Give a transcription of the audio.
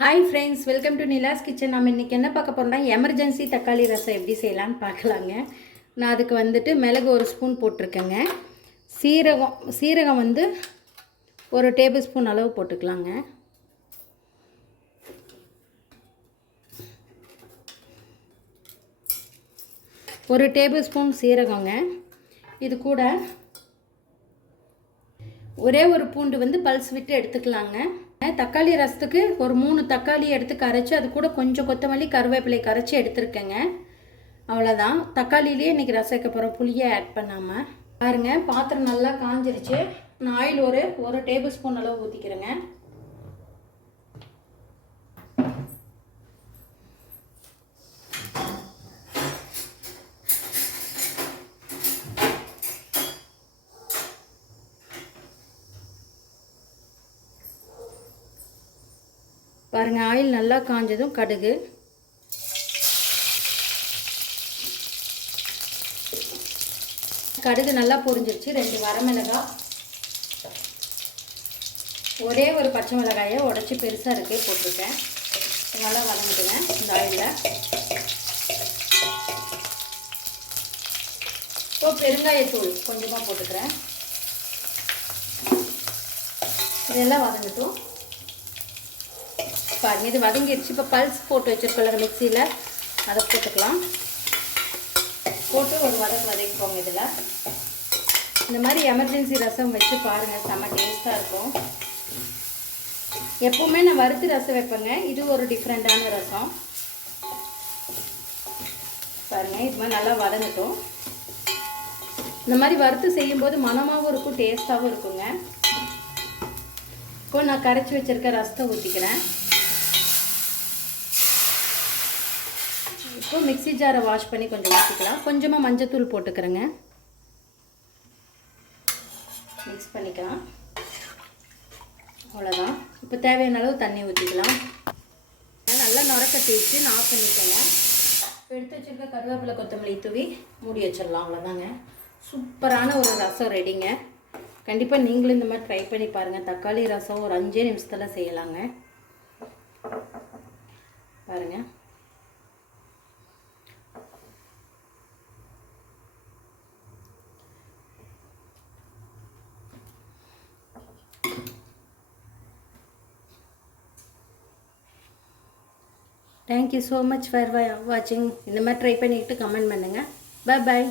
Hi friends, welcome to Nila's kitchen. நம்ம இன்றைக்கி என்ன பார்க்க போகிறோம்னா எமர்ஜென்சி தக்காளி ரசம் எப்படி செய்யலான்னு பார்க்கலாங்க. நான் அதுக்கு வந்துட்டு மிளகு 1 ஸ்பூன் போட்டிருக்கேங்க. சீரகம் வந்து 1 டேபிள் ஸ்பூன் அளவு போட்டுக்கலாங்க. ஒரு டேபிள் ஸ்பூன் சீரகங்க. இது கூட ஒரே ஒரு பூண்டு வந்து பல்ஸ் விட்டு எடுத்துக்கலாங்க. தக்காளி ரசத்துக்கு ஒரு 3 தக்காளி எடுத்து கரைச்சி அது கூட கொஞ்சம் கொத்தமல்லி கருவேப்பிலை கரைச்சி எடுத்துருக்கேங்க. அவ்வளோதான். தக்காளிலேயே இன்றைக்கி ரசம் வைக்க போகிறோம், புளியை ஆட் பண்ணாமல். பாருங்கள், பாத்திரம் நல்லா காஞ்சிருச்சு. நான் ஆயில் ஒரு டேபிள் ஸ்பூன் அளவு ஊற்றிக்கிறேங்க. பாருங்கள், ஆயில் நல்லா காஞ்சதும் கடுகு, நல்லா பொரிஞ்சிருச்சு. 2 வரமிளகாய், ஒரே ஒரு பச்சை மிளகாயை உடச்சி பெருசாக இருக்குது போட்டிருக்கேன். நல்லா வதங்கிடுங்க இந்த ஆயிலில். இப்போ பெருங்காயத்தூள் கொஞ்சமாக போட்டுக்கிறேன். இதெல்லாம் வதங்கட்டும். பாருங்கள், இது வதங்கிடுச்சு. இப்போ பல்ஸ் போட்டு வச்சுருக்கோம் மிக்சியில், அதை போட்டுக்கலாம். போட்டு ஒரு வதக்கிக்கோங்க. இதில் இந்த மாதிரி எமர்ஜென்சி ரசம் வச்சு பாருங்கள், செம்ம டேஸ்ட்டாக இருக்கும். எப்போவுமே நான் வறுத்து ரசம் வைப்பேங்க, இது ஒரு டிஃப்ரெண்ட்டான ரசம். பாருங்கள், இது மாதிரி நல்லா வதங்கட்டும். இந்த மாதிரி வறுத்து செய்யும்போது மணமாகவும் இருக்கும், டேஸ்ட்டாகவும் இருக்குங்க. இப்போ நான் கரைச்சி வச்சுருக்க ரசத்தை ஊற்றிக்கிறேன். இப்போ மிக்ஸி ஜாரை வாஷ் பண்ணி கொஞ்சம் ஊற்றிக்கலாம். கொஞ்சமாக மஞ்சத்தூள் போட்டுக்கிறேங்க. மிக்ஸ் பண்ணிக்கலாம். அவ்வளோதான். இப்போ தேவையான அளவு தண்ணி ஊற்றிக்கலாம். நல்லா நுரக்கட்டி வச்சு நான் ஆஃப் பண்ணிட்டேங்க. எடுத்து வச்சுருக்க கருவேப்பிலை கொத்தமல்லி தூவி மூடி வச்சிடலாம். அவ்வளோதாங்க. சூப்பரான ஒரு ரசம் ரெடிங்க. கண்டிப்பாக நீங்களும் இந்த மாதிரி ட்ரை பண்ணி பாருங்கள். தக்காளி ரசம் ஒரு 5 நிமிஷத்தில் செய்யலாங்க. பாருங்கள். Thank you so much for watching. இந்த மாதிரி ட்ரை பண்ணிக்கிட்டு கமெண்ட் பண்ணுங்கள். Bye bye.